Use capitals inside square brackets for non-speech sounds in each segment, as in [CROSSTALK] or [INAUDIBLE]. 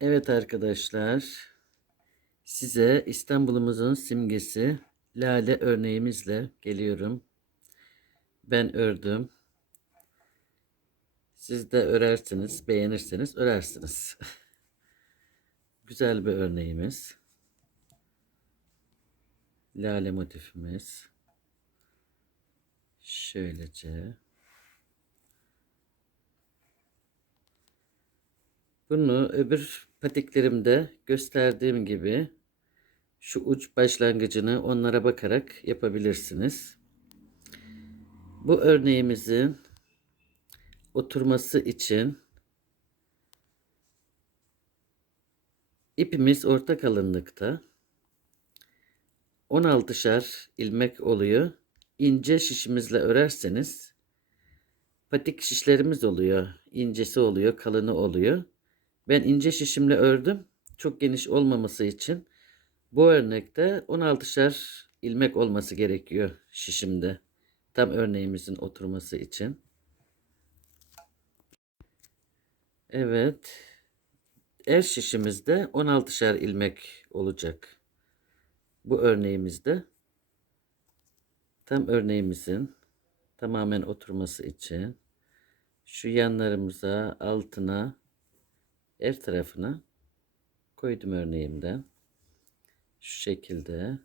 Evet arkadaşlar, size İstanbul'umuzun simgesi lale örneğimizle geliyorum. Ben ördüm. Siz de örersiniz, beğenirseniz örersiniz. [LAUGHS] Güzel bir örneğimiz. Lale motifimiz. Şöylece. Bunu öbür patiklerimde gösterdiğim gibi şu uç başlangıcını onlara bakarak yapabilirsiniz. Bu örneğimizin oturması için ipimiz orta kalınlıkta 16'şar ilmek oluyor. İnce şişimizle örerseniz patik şişlerimiz oluyor. İncesi oluyor, kalını oluyor. Ben ince şişimle ördüm. Çok geniş olmaması için bu örnekte 16'şar ilmek olması gerekiyor şişimde. Tam örneğimizin oturması için. Evet. El şişimizde 16'şar ilmek olacak. Bu örneğimizde tam örneğimizin tamamen oturması için şu yanlarımıza altına her tarafına koydum örneğimden. Şu şekilde.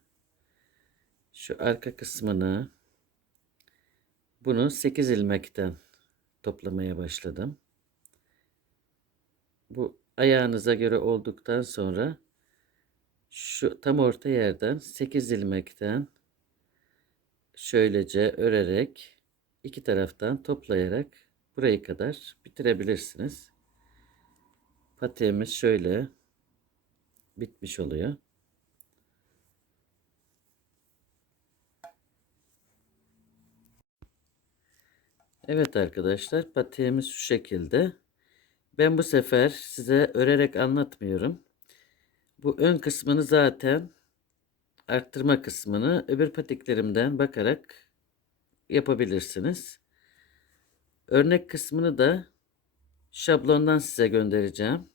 Şu arka kısmını bunu 8 ilmekten toplamaya başladım. Bu ayağınıza göre olduktan sonra şu tam orta yerden 8 ilmekten şöylece örerek iki taraftan toplayarak burayı kadar bitirebilirsiniz. Patiğimiz şöyle bitmiş oluyor. Evet arkadaşlar patiğimiz şu şekilde. Ben bu sefer size örerek anlatmıyorum. Bu ön kısmını zaten arttırma kısmını öbür patiklerimden bakarak yapabilirsiniz. Örnek kısmını da şablondan size göndereceğim.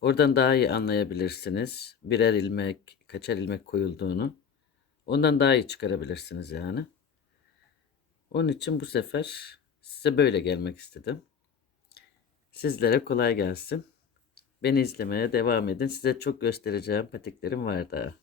Oradan daha iyi anlayabilirsiniz. Birer ilmek, kaçar ilmek koyulduğunu. Ondan daha iyi çıkarabilirsiniz yani. Onun için bu sefer size böyle gelmek istedim. Sizlere kolay gelsin. Beni izlemeye devam edin. Size çok göstereceğim patiklerim var daha.